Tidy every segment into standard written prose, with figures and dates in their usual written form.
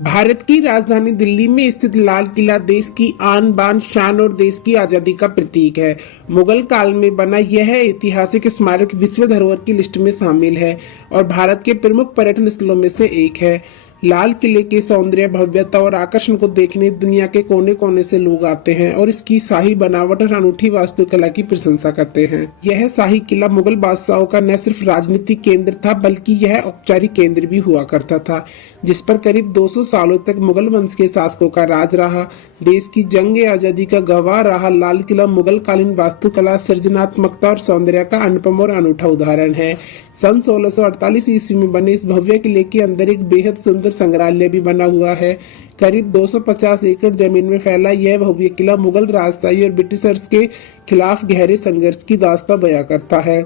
भारत की राजधानी दिल्ली में स्थित लाल किला देश की आन बान शान और देश की आजादी का प्रतीक है। मुगल काल में बना यह ऐतिहासिक स्मारक विश्व धरोहर की लिस्ट में शामिल है और भारत के प्रमुख पर्यटन स्थलों में से एक है। लाल किले के सौंदर्य, भव्यता और आकर्षण को देखने दुनिया के कोने कोने से लोग आते हैं और इसकी शाही बनावट और अनूठी वास्तुकला की प्रशंसा करते हैं। यह शाही किला मुगल बादशाहों का न सिर्फ राजनीतिक केंद्र था बल्कि यह औपचारिक केंद्र भी हुआ करता था, जिस पर करीब 200 सालों तक मुगल वंश के शासकों का राज रहा। देश की जंग आजादी का गवाह रहा लाल किला मुगल कालीन वास्तुकला, सृजनात्मकता और सौंदर्य का अनुपम और अनूठा उदाहरण है। सन 1648 ईस्वी में बने इस भव्य किले के अंदर एक बेहद सुंदर संग्रहालय भी बना हुआ है। करीब 250 एकड़ जमीन में फैला यह भव्य किला मुगल राजशाही और ब्रिटिशर्स के खिलाफ गहरे संघर्ष की दास्तां बयां करता है।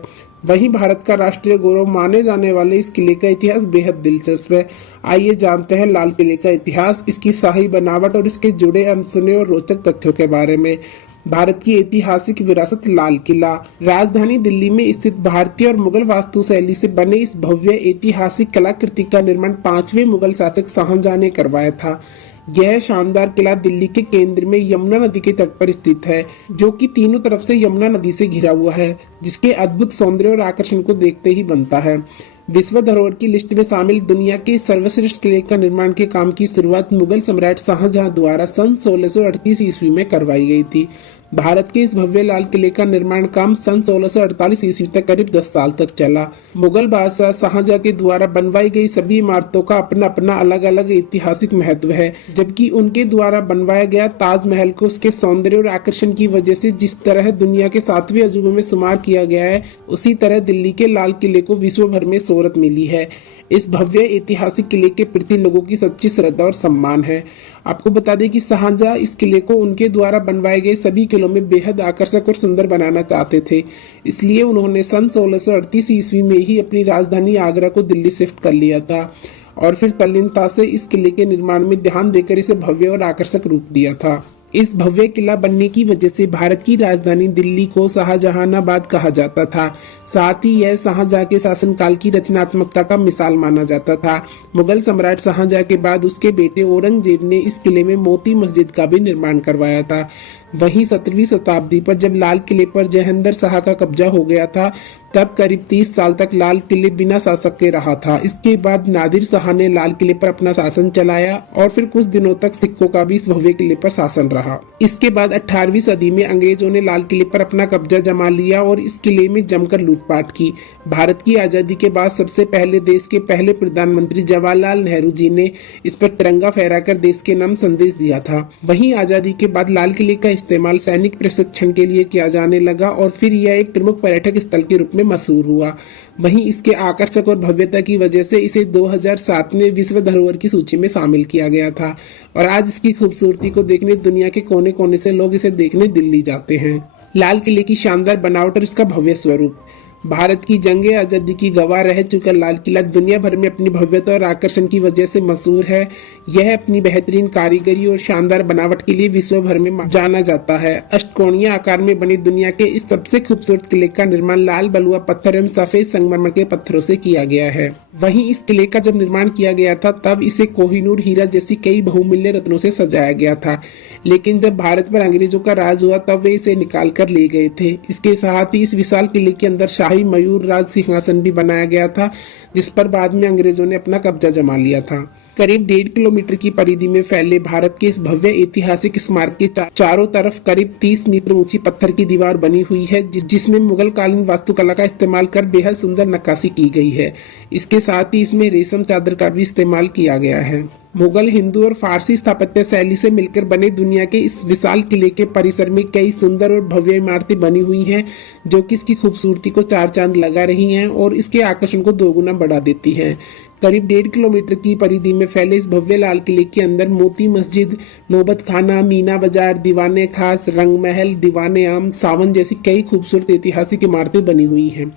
वहीं भारत का राष्ट्रीय गौरव माने जाने वाले इस किले का इतिहास बेहद दिलचस्प है। आइए जानते हैं लाल किले का इतिहास, इसकी शाही बनावट और इसके जुड़े अनसुने और रोचक तथ्यों के बारे में। भारत की ऐतिहासिक विरासत लाल किला। राजधानी दिल्ली में स्थित भारतीय और मुगल वास्तुशैली से बने इस भव्य ऐतिहासिक कलाकृति का निर्माण 5वें मुगल शासक शाहजहां ने करवाया था। यह शानदार किला दिल्ली के केंद्र में यमुना नदी के तट पर स्थित है, जो कि तीनों तरफ से यमुना नदी से घिरा हुआ है, जिसके अद्भुत सौंदर्य और आकर्षण को देखते ही बनता है। विश्व धरोहर की लिस्ट में शामिल दुनिया के सर्वश्रेष्ठ किले का निर्माण के काम की शुरुआत मुगल सम्राट शाहजहां द्वारा सन 1638 ईस्वी में करवाई गई थी। भारत के इस भव्य लाल किले का निर्माण काम सन 1648 ईस्वी तक करीब 10 साल तक चला। मुगल बादशाह शाहजहां के द्वारा बनवाई गई सभी इमारतों का अपना अपना अलग अलग ऐतिहासिक महत्व है, जबकि उनके द्वारा बनवाया गया ताजमहल को उसके सौंदर्य और आकर्षण की वजह से जिस तरह दुनिया के 7वें अजूबे में शुमार किया गया है, उसी तरह दिल्ली के लाल किले को विश्व भर में शोहरत मिली है। इस भव्य ऐतिहासिक किले के प्रति लोगों की सच्ची श्रद्धा और सम्मान है। आपको बता दें कि शाहजहां इस किले को उनके द्वारा बनवाए गए सभी किलों में बेहद आकर्षक और सुंदर बनाना चाहते थे, इसलिए उन्होंने सन 1638 ईस्वी में ही अपनी राजधानी आगरा को दिल्ली शिफ्ट कर लिया था और फिर तल्लीनता से इस किले के निर्माण में ध्यान देकर इसे भव्य और आकर्षक रूप दिया था। इस भव्य किला बनने की वजह से भारत की राजधानी दिल्ली को शाहजहानाबाद कहा जाता था। साथ ही यह शाहजहां के शासनकाल की रचनात्मकता का मिसाल माना जाता था। मुगल सम्राट शाहजहां के बाद उसके बेटे औरंगजेब ने इस किले में मोती मस्जिद का भी निर्माण करवाया था। वहीं 17वीं शताब्दी पर जब लाल किले पर जहांगीर शाह का कब्जा हो गया था, तब करीब 30 साल तक लाल किले बिना शासक के रहा था। इसके बाद नादिर शाह ने लाल किले पर अपना शासन चलाया और फिर कुछ दिनों तक सिखों का भी इस भव्य किले पर शासन रहा। इसके बाद 18वीं सदी में अंग्रेजों ने लाल किले पर अपना कब्जा जमा लिया और इस किले में जमकर लूटपाट की। भारत की आजादी के बाद सबसे पहले देश के पहले प्रधानमंत्री जवाहरलाल नेहरू जी ने इस पर तिरंगा फहराकर देश के नाम संदेश दिया था। वहीं आजादी के बाद लाल किले का इस्तेमाल सैनिक प्रशिक्षण के लिए किया जाने लगा और फिर यह एक प्रमुख पर्यटक स्थल के रूप में मशहूर हुआ। वहीं इसके आकर्षक और भव्यता की वजह से इसे 2007 में विश्व धरोहर की सूची में शामिल किया गया था और आज इसकी खूबसूरती को देखने दुनिया के कोने कोने से लोग इसे देखने दिल्ली जाते हैं। लाल किले की शानदार बनावट और इसका भव्य स्वरूप। भारत की जंग आजादी की गवाह रह चुका लाल किला दुनिया भर में अपनी भव्यता और आकर्षण की वजह से मशहूर है। यह अपनी बेहतरीन कारीगरी और शानदार बनावट के लिए विश्व भर में जाना जाता है। अष्टकोणीय आकार में बनी दुनिया के इस सबसे खूबसूरत किले का निर्माण लाल बलुआ पत्थर एवं सफेद संगमरमर के पत्थरों से किया गया है। वहीं इस किले का जब निर्माण किया गया था तब इसे कोहिनूर हीरा जैसी कई बहुमूल्य रत्नों से सजाया गया था, लेकिन जब भारत पर अंग्रेजों का राज हुआ तब वे इसे निकाल कर ले गए थे। इसके साथ ही इस विशाल किले के अंदर शाही मयूर राज सिंहासन भी बनाया गया था, जिस पर बाद में अंग्रेजों ने अपना कब्जा जमा लिया था। करीब 1.5 किलोमीटर की परिधि में फैले भारत के इस भव्य ऐतिहासिक स्मारक के चारों तरफ करीब 30 मीटर ऊंची पत्थर की दीवार बनी हुई है, जिसमें मुगल कालीन वास्तुकला का इस्तेमाल कर बेहद सुंदर नक्काशी की गई है। इसके साथ ही इसमें रेशम चादर का भी इस्तेमाल किया गया है। मुगल, हिंदू और फारसी स्थापत्य शैली से मिलकर बने दुनिया के इस विशाल किले के परिसर में कई सुंदर और भव्य इमारतें बनी हुई हैं, जो कि इसकी खूबसूरती को चार चांद लगा रही हैं और इसके आकर्षण को दोगुना बढ़ा देती हैं। करीब 1.5 किलोमीटर की परिधि में फैले इस भव्य लाल किले के अंदर मोती मस्जिद, नौबत खाना, मीना बाजार, दीवाने खास, रंग महल, दीवाने आम, सावन जैसी कई खूबसूरत ऐतिहासिक इमारतें बनी हुई हैं।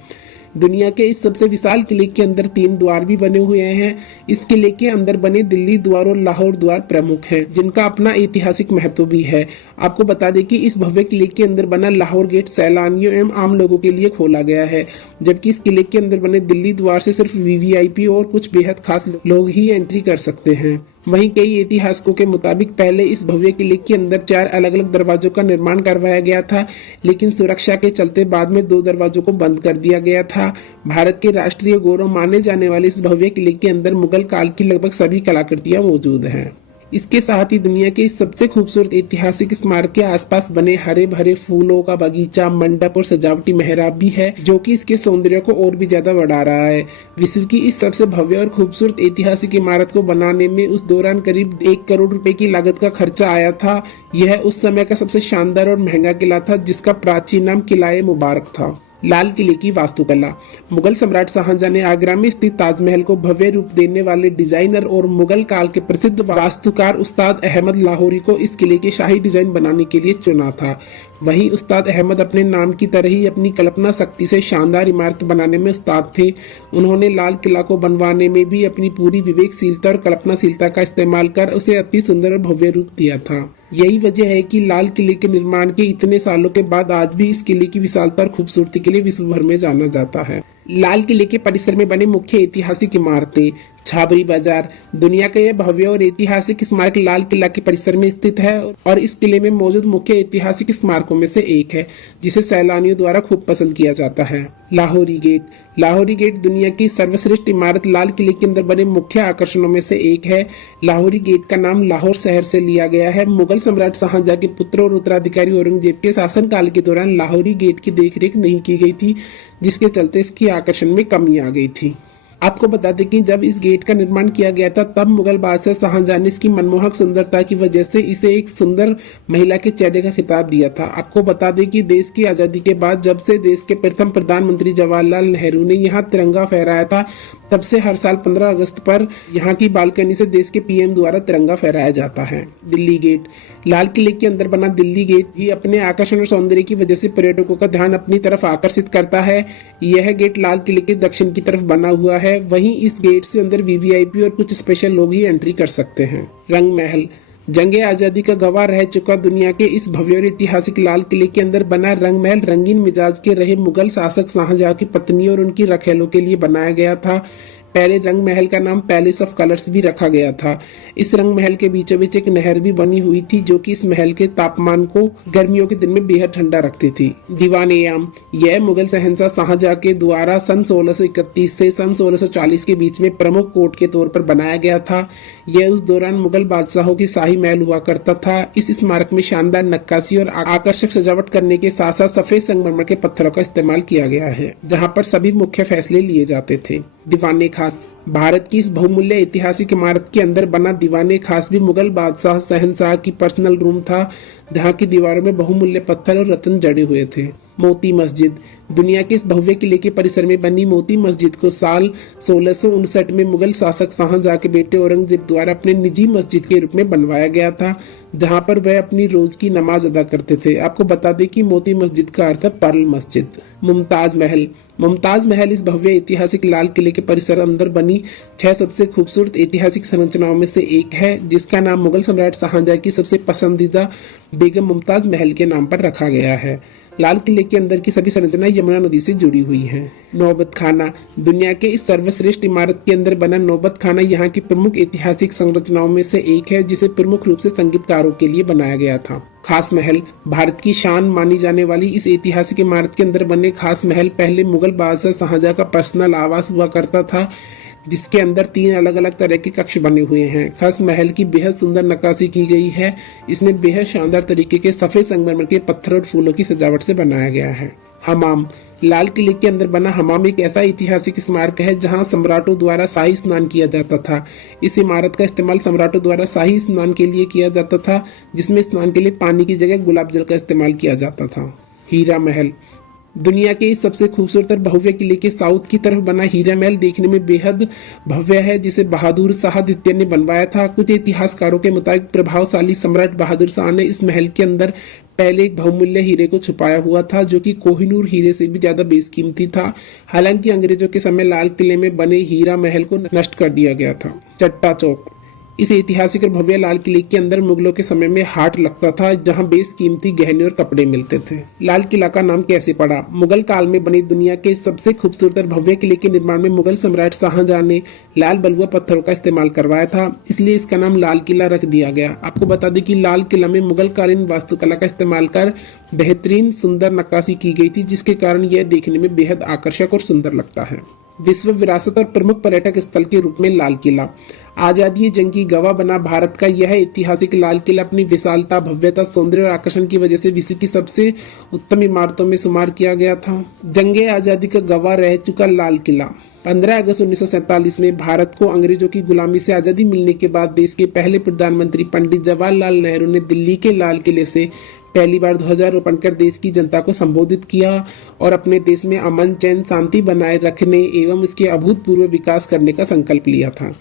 दुनिया के इस सबसे विशाल किले के अंदर 3 द्वार भी बने हुए हैं। इस किले के अंदर बने दिल्ली द्वार और लाहौर द्वार प्रमुख हैं, जिनका अपना ऐतिहासिक महत्व भी है। आपको बता दें कि इस भव्य किले के अंदर बना लाहौर गेट सैलानियों एवं आम लोगों के लिए खोला गया है, जबकि इस किले के अंदर बने दिल्ली द्वार से सिर्फ वीवीआईपी और कुछ बेहद खास लोग ही एंट्री कर सकते हैं। वहीं कई ऐतिहासिकों के मुताबिक पहले इस भव्य किले के अंदर 4 अलग अलग दरवाजों का निर्माण करवाया गया था, लेकिन सुरक्षा के चलते बाद में 2 दरवाजों को बंद कर दिया गया था। भारत के राष्ट्रीय गौरव माने जाने वाले इस भव्य किले के अंदर मुगल काल की लगभग सभी कलाकृतियां मौजूद हैं। इसके साथ ही दुनिया के इस सबसे खूबसूरत ऐतिहासिक स्मारक के आसपास बने हरे भरे फूलों का बगीचा, मंडप और सजावटी मेहराब भी है, जो कि इसके सौंदर्य को और भी ज्यादा बढ़ा रहा है। विश्व की इस सबसे भव्य और खूबसूरत ऐतिहासिक इमारत को बनाने में उस दौरान करीब 1 करोड़ रुपए की लागत का खर्चा आया था। यह उस समय का सबसे शानदार और महंगा किला था, जिसका प्राचीन नाम किला-ए मुबारक था। लाल किले की वास्तुकला। मुगल सम्राट शाहजहां ने आगरा में स्थित ताजमहल को भव्य रूप देने वाले डिजाइनर और मुगल काल के प्रसिद्ध वास्तुकार उस्ताद अहमद लाहौरी को इस किले के शाही डिजाइन बनाने के लिए चुना था। वहीं उस्ताद अहमद अपने नाम की तरह ही अपनी कल्पना शक्ति से शानदार इमारत बनाने में उस्ताद थे। उन्होंने लाल किला को बनवाने में भी अपनी पूरी विवेकशीलता और कल्पनाशीलता का इस्तेमाल कर उसे अति सुंदर और भव्य रूप दिया था। यही वजह है कि लाल किले के निर्माण के इतने सालों के बाद आज भी इस किले की विशालता और खूबसूरती के लिए विश्व भर में जाना जाता है। लाल किले के परिसर में बने मुख्य ऐतिहासिक इमारतें। छाबरी बाजार। दुनिया का यह भव्य और ऐतिहासिक स्मारक लाल किला के परिसर में स्थित है और इस किले में मौजूद मुख्य ऐतिहासिक स्मारकों में से एक है, जिसे सैलानियों द्वारा खूब पसंद किया जाता है। लाहौरी गेट। लाहौरी गेट दुनिया की सर्वश्रेष्ठ इमारत लाल किले के अंदर बने मुख्य आकर्षणों में से एक है। लाहौरी गेट का नाम लाहौर शहर से लिया गया है। मुगल सम्राट शाहजहां के पुत्र और उत्तराधिकारी औरंगजेब के शासनकाल के दौरान लाहौरी गेट की देखरेख नहीं की गई थी, जिसके चलते इसकी आकर्षण में कमी आ गई थी। आपको बता दें कि जब इस गेट का निर्माण किया गया था, तब मुगल बादशाह शाहजहां ने इसकी मनमोहक सुंदरता की वजह से इसे एक सुंदर महिला के चेहरे का खिताब दिया था। आपको बता दें कि देश की आजादी के बाद जब से देश के प्रथम प्रधानमंत्री जवाहरलाल नेहरू ने यहाँ तिरंगा फहराया था, तब से हर साल 15 अगस्त पर यहाँ की बालकनी से देश के पीएम द्वारा तिरंगा फहराया जाता है। दिल्ली गेट। लाल किले के अंदर बना दिल्ली गेट भी अपने आकर्षण और सौंदर्य की वजह से पर्यटकों का ध्यान अपनी तरफ आकर्षित करता है। यह गेट लाल किले के दक्षिण की तरफ बना हुआ है। वहीं इस गेट से अंदर वीवीआईपी और कुछ स्पेशल लोग ही एंट्री कर सकते हैं। रंग महल। जंगे आजादी का गवाह रह चुका दुनिया के इस भव्य और ऐतिहासिक लाल किले के अंदर बना रंग महल रंगीन मिजाज के रहे मुगल शासक शाहजहां की पत्नी और उनकी रखेलों के लिए बनाया गया था। पहले रंग महल का नाम पैलेस ऑफ कलर्स भी रखा गया था। इस रंग महल के बीचों बीच एक नहर भी बनी हुई थी, जो कि इस महल के तापमान को गर्मियों के दिन में बेहद ठंडा रखती थी। दीवान-ए-आम। यह मुगल शहंशाह शाहजहां के द्वारा सन 1631 से सन 1640 के बीच में प्रमुख कोर्ट के तौर पर बनाया गया था। यह उस दौरान मुगल बादशाहों की शाही महल हुआ करता था। इस स्मारक में शानदार नक्काशी और आकर्षक सजावट करने के साथ साथ सफेद संगमरमर के पत्थरों का इस्तेमाल किया गया है, जहां पर सभी मुख्य फैसले लिए जाते थे। दीवाने खास। भारत की इस बहुमूल्य ऐतिहासिक इमारत के अंदर बना दीवाने खास भी मुगल बादशाह शहंशाह की पर्सनल रूम था, जहाँ की दीवारों में बहुमूल्य पत्थर और रत्न जड़े हुए थे। मोती मस्जिद। दुनिया के इस भव्य किले के परिसर में बनी मोती मस्जिद को साल 1659 में मुगल शासक शाहजहां के बेटे औरंगजेब द्वारा अपने निजी मस्जिद के रूप में बनवाया गया था, जहां पर वह अपनी रोज की नमाज अदा करते थे। आपको बता दें कि मोती मस्जिद का अर्थ है पर्ल मस्जिद। मुमताज महल। मुमताज महल इस भव्य ऐतिहासिक लाल किले के परिसर अंदर बनी 6 सबसे खूबसूरत ऐतिहासिक संरचनाओं में से एक है, जिसका नाम मुगल सम्राट शाहजहां की सबसे पसंदीदा बेगम मुमताज महल के नाम पर रखा गया है। लाल किले के अंदर की सभी संरचनाएं यमुना नदी से जुड़ी हुई हैं। नौबत खाना। दुनिया के इस सर्वश्रेष्ठ इमारत के अंदर बना नौबत खाना यहाँ की प्रमुख ऐतिहासिक संरचनाओं में से एक है, जिसे प्रमुख रूप से संगीतकारों के लिए बनाया गया था। खास महल। भारत की शान मानी जाने वाली इस ऐतिहासिक इमारत के अंदर बने खास महल पहले मुगल बादशाह शाहजहां का पर्सनल आवास हुआ करता था, जिसके अंदर 3 अलग अलग तरह के कक्ष बने हुए हैं। खास महल की बेहद सुंदर नक्काशी की गई है। इसमें बेहद शानदार तरीके के सफेद संगमरमर के पत्थर और फूलों की सजावट से बनाया गया है। हमाम। लाल किले के अंदर बना हमाम एक ऐसा ऐतिहासिक स्मारक है, जहां सम्राटों द्वारा शाही स्नान किया जाता था। इस इमारत का इस्तेमाल सम्राटों द्वारा शाही स्नान के लिए किया जाता था, जिसमें स्नान के लिए पानी की जगह गुलाब जल का इस्तेमाल किया जाता था। हीरा महल। दुनिया के इस सबसे खूबसूरत और भव्य किले के साउथ की तरफ बना हीरा महल देखने में बेहद भव्य है, जिसे बहादुर शाह द्वितीय ने बनवाया था। कुछ इतिहासकारों के मुताबिक प्रभावशाली सम्राट बहादुर शाह ने इस महल के अंदर पहले एक बहुमूल्य हीरे को छुपाया हुआ था, जो कि कोहिनूर हीरे से भी ज्यादा बेशकीमती था। हालांकि अंग्रेजों के समय लाल किले में बने हीरा महल को नष्ट कर दिया गया था। चट्टा चौक। इस ऐतिहासिक और भव्य लाल किले के अंदर मुगलों के समय में हाट लगता था, जहां बेशकीमती गहने और कपड़े मिलते थे। लाल किला का नाम कैसे पड़ा? मुगल काल में बनी दुनिया के सबसे खूबसूरत और भव्य किले के निर्माण में मुगल सम्राट शाहजहां ने लाल बलुआ पत्थरों का इस्तेमाल करवाया था, इसलिए इसका नाम लाल किला रख दिया गया। आपको बता दें कि लाल किला में मुगल कालीन वास्तुकला का इस्तेमाल कर बेहतरीन सुंदर नक्काशी की गई थी, जिसके कारण यह देखने में बेहद आकर्षक और सुंदर लगता है। विश्व विरासत और प्रमुख पर्यटक स्थल के रूप में लाल किला। आजादी जंग की गवाह बना भारत का यह ऐतिहासिक लाल किला अपनी विशालता, भव्यता, सौंदर्य और आकर्षण की वजह से विश्व की सबसे उत्तम इमारतों में शुमार किया गया था। जंगे आजादी का गवाह रह चुका लाल किला 15 अगस्त 1947 में भारत को अंग्रेजों की गुलामी से आजादी मिलने के बाद देश के पहले प्रधानमंत्री पंडित जवाहरलाल नेहरू ने दिल्ली के लाल किले से पहली बार ध्वजारोहण कर देश की जनता को संबोधित किया और अपने देश में अमन, चैन, शांति बनाए रखने एवं इसके अभूतपूर्व विकास करने का संकल्प लिया था।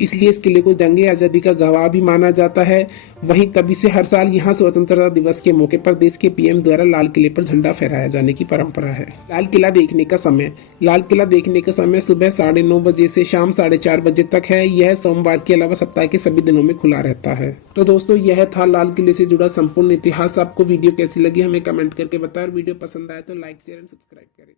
इसलिए इस किले को जंगे आजादी का गवाह भी माना जाता है। वहीं तभी से हर साल यहाँ स्वतंत्रता दिवस के मौके पर देश के पीएम द्वारा लाल किले पर झंडा फहराया जाने की परंपरा है। लाल किला देखने का समय। लाल किला देखने का समय सुबह 9:30 बजे से शाम 4:30 बजे तक है। यह सोमवार के अलावा सप्ताह के सभी दिनों में खुला रहता है। तो दोस्तों, यह था लाल किले से जुड़ा संपूर्ण इतिहास। आपको वीडियो कैसी लगी हमें कमेंट करके बताएं और वीडियो पसंद आए तो लाइक, शेयर एंड सब्सक्राइब करें।